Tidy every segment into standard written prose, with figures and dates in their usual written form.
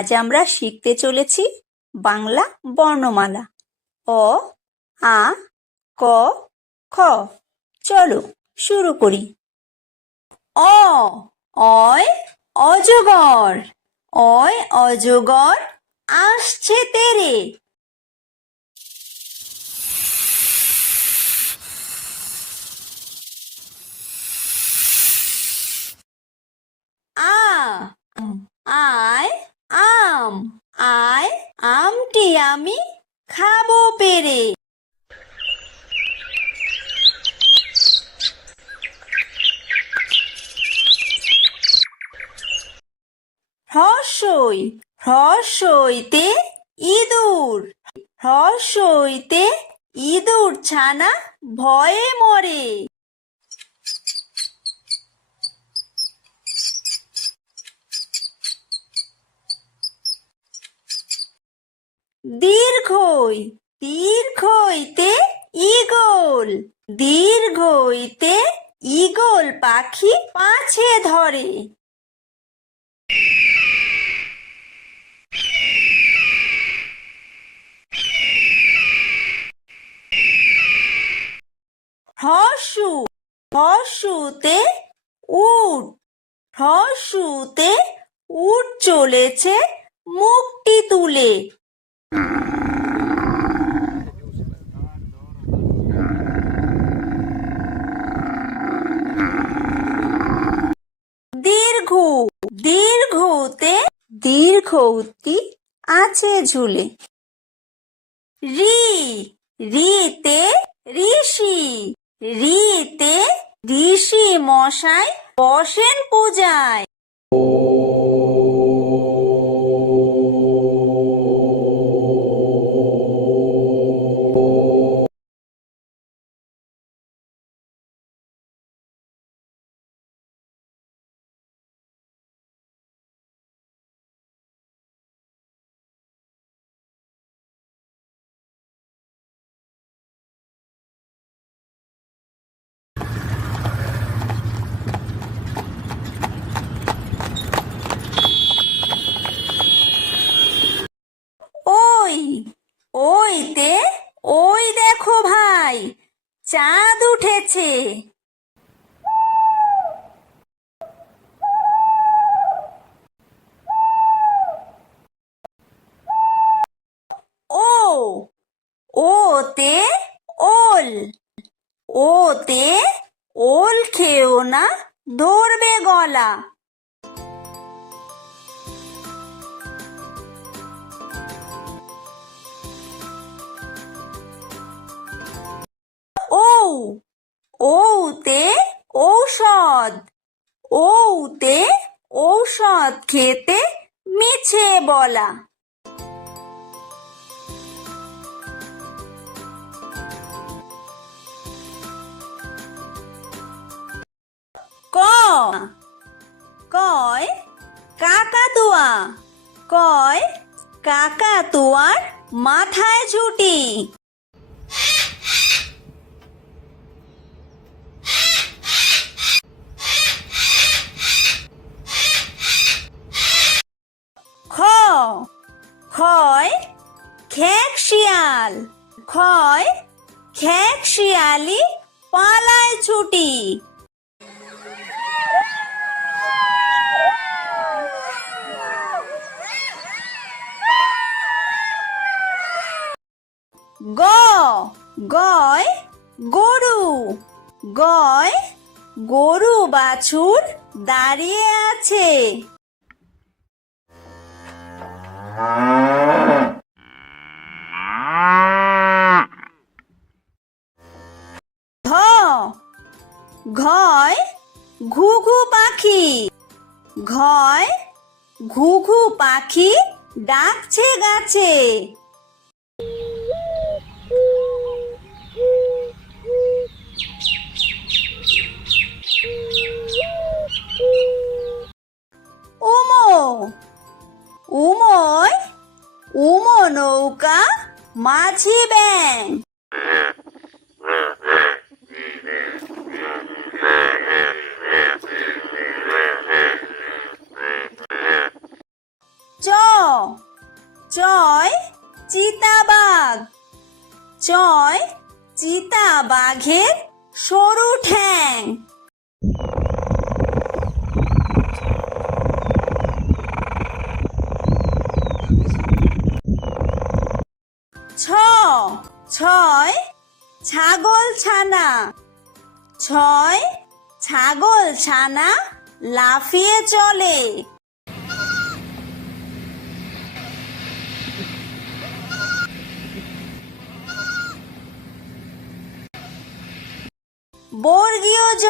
আজ আমরা শিখতে চলেছি বাংলা বর্ণমালা অ, আ, ক, খ। চলো শুরু করি। অ, অয় অজগর, অয় অজগর আসছে তেরে। আ, আয় আম, আয় আমটি আমি খাবো পেরে। হ্রস্বই, হ্রস্বইতে ইঁদুর, হ্রস্বইতে ইঁদুর ছানা ভয়ে মরে। দীর্ঘই, দীর্ঘইতে ঈগল, দীর্ঘইতে ঈগল পাখি পাছে ধরে। হ্রস্ব, হ্রস্বতে উট, হ্রস্বতে উট চলেছে মুখটি তুলে। দীর্ঘ, দীর্ঘতে দীর্ঘউতি আছে ঝুলে। রি, রিতে ঋষি, রিতে ঋষি মশাই বসেন পূজায়। ওই, ওইতে ওই দেখো ভাই চাঁদ উঠেছে। ও, ওতে ওল, ওতে ওল খেও না ধরবে গলা। ও, ওতে ঔষধ, ওতে ঔষধ খেতে মিছে বলা। ক, কয় কাকাতুয়া, কয় কাকাতুয়ার মাথায় ঝুঁটি। খ, খয় খেক শিয়াল, খয় খেক শিয়ালি পালায় ছুটি। গ, গয় গরু, গয় গরু বাছুর দাঁড়িয়ে আছে। ঘ, ঘয় ঘুঘু পাখি, ঘয় ঘুঘু পাখি ডাকছে গাছে। উমো, উময় উমো নৌকা মাঝি ব্যাং। চ, চয় চিতা বাঘের সরু ঠ্যাং। ছ ছয় ছাগল ছানা। ছয় ছাগল ছানা লাফিয়ে চলে। বর্গীয় জ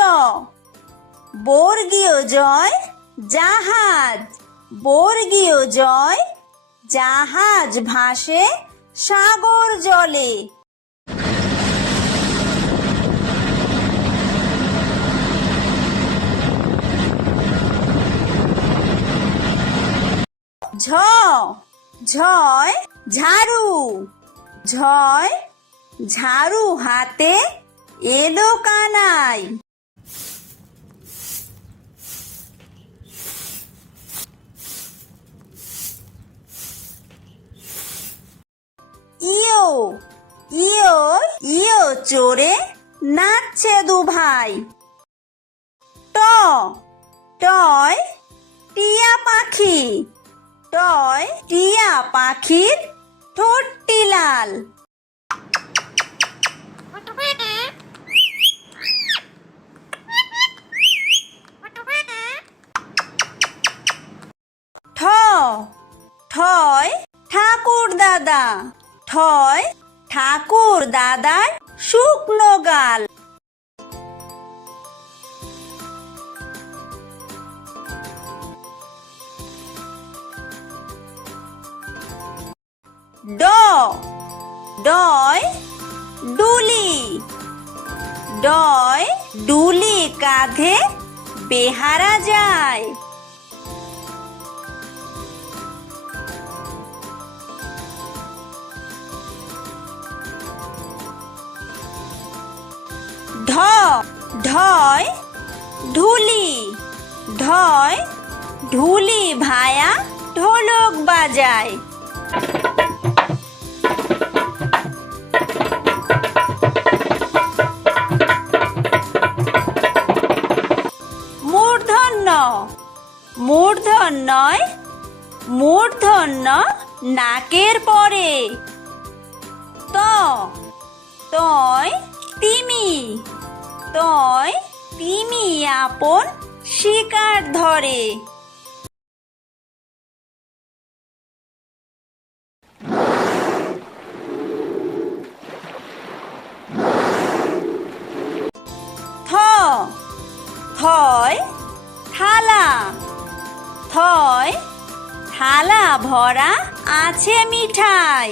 বর্গীয় জয় জাহাজ। বর্গীয় জয় জাহাজ ভাসে সাগর জলে। ঝ ঝয় ঝাড়ু। ঝয় ঝাড়ু হাতে এলো কানাই। ইয়ো ইয়ো ইয়ো চড়ে নাচছে দু ভাই। ট টয় টিয়া পাখি। টয় টিয়া পাখির ঠোঁটটি লাল। ঠ ঠয় ঠাকুর দাদা। ঠয় ঠাকুর দাদার শুকনো গাল। ড ডয় ডুলি। ডয় ডুলি কাঁধে বেহারা যায়। ঢ ঢয় ঢুলি। ঢয় ঢুলি ভায়া ঢোলক বাজায়। মূর্ধন্য মূর্ধন্যয় মূর্ধন্য নাকের পরে। ত তয় তিমি। তয় তিমি আপন শিকার ধরে। থ থয় থালা। থয় থালা ভরা আছে মিঠাই।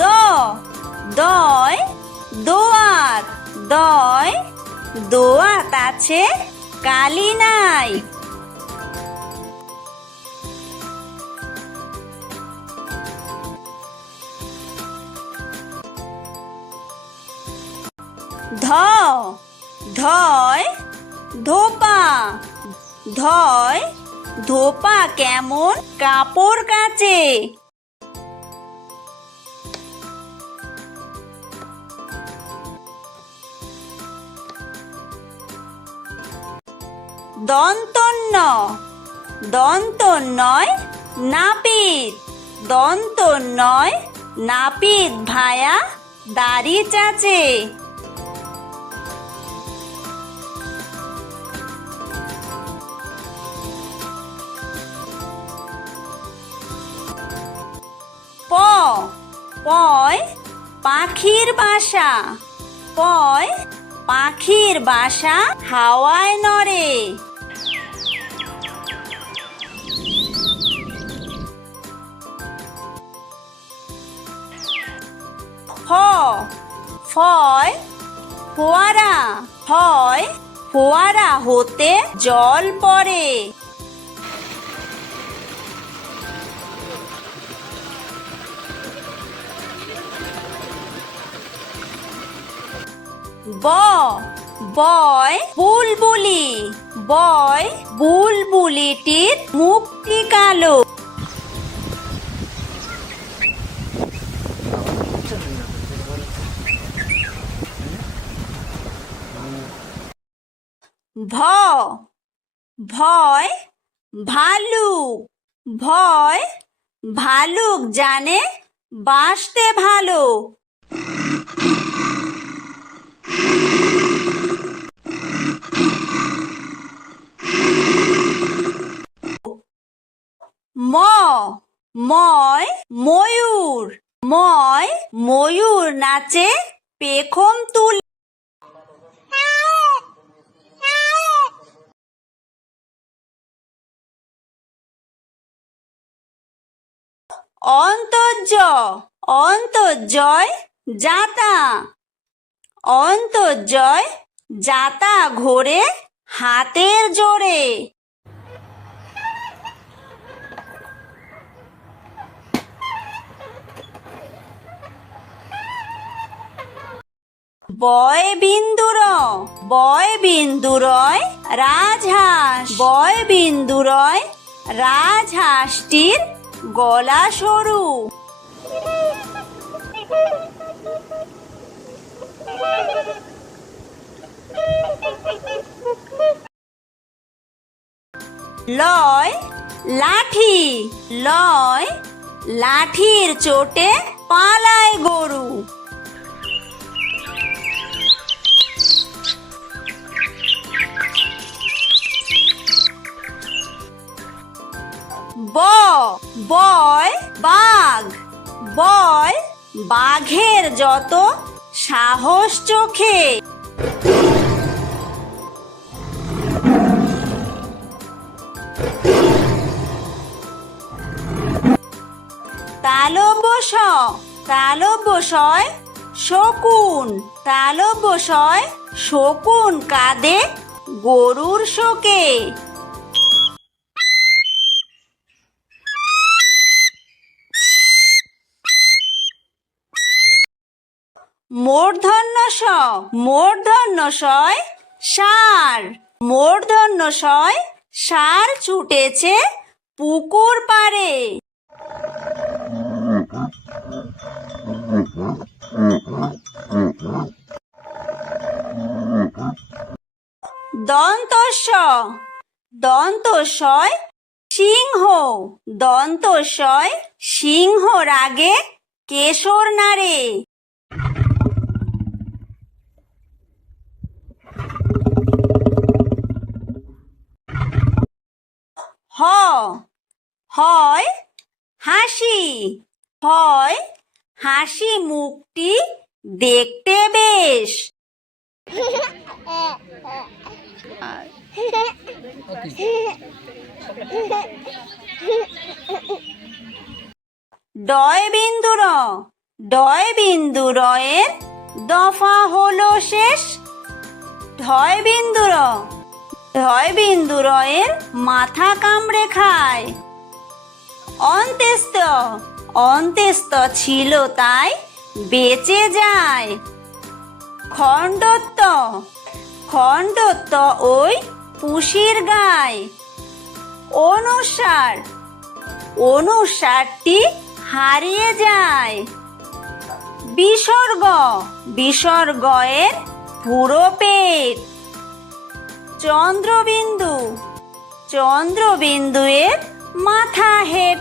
দ দয় দোয়াত। দয় দোয়াত আছে কালি নাই। ধ ধয় ধোপা। ধয় ধোপা কেমন কাপড় কাচে। দন্তন্য দন্তন্যয় নাপিত। দন্তন্যয় নাপিত ভায়া দাড়ি চাচে। প পয় পাখির বাসা। পয় পাখির বাসা হাওয়ায় নড়ে। ফ ফয় ফোয়ারা। ফয় ফোয়ারা হতে জল পড়ে। ব বয় বুলবুলি, বয় বুলবুলিটির মুখটি কালো। ভ ভয় ভালুক, ভয় ভালুক জানে বাঁচতে ভালো। ম ময় ময়ূর, ময় ময়ূর নাচে পেখম তুলে। অন্তর্য অন্তর্জয় যাতা, অন্তর্জয় যাতা ঘোরে হাতের জোরে। বয় বিন্দুর, বয় বিন্দুরয় রাজহাঁস, বয় বিন্দুরয় রাজহাঁসটির গলা সরু। লয় লাঠি, লয় লাঠির চোটে পালায় গরু। বয় বাঘ, বয় বাঘের যত সাহস চোখে। তালব্য তালব্যশয় শকুন, তালব্যশয় শকুন কাঁদে গরুর শোকে। মূর্ধন্য ষ, মূর্ধন্য শয় ষাঁড়, মূর্ধন্য শয় ষাঁড় ছুটেছে পুকুর পাড়ে। দন্তস্ব দন্তস্বয় সিংহ, দন্তস্বয় সিংহ রাগে কেশর নাড়ে। হয় হাসি, হয় হাসি মুখটি দেখতে বেশ। ডয় বিন্দুর, ডয় বিন্দুরয়ের দফা হলো শেষ। ঢয় বিন্দুর, ঢয় বিন্দুরয়ের মাথা কামড়ে খায়। অন্ত্যেস্ত, অন্ত্যেস্ত ছিল তাই বেঁচে যায়। খণ্ডত্ব, খণ্ডত্ব ওই পুষির গায়। অনুসার, অনুসারটি হারিয়ে যায়। বিসর্গ, বিসর্গয়ের পুরো পেট। চন্দ্রবিন্দু, চন্দ্রবিন্দুয়ের মাথা হেট।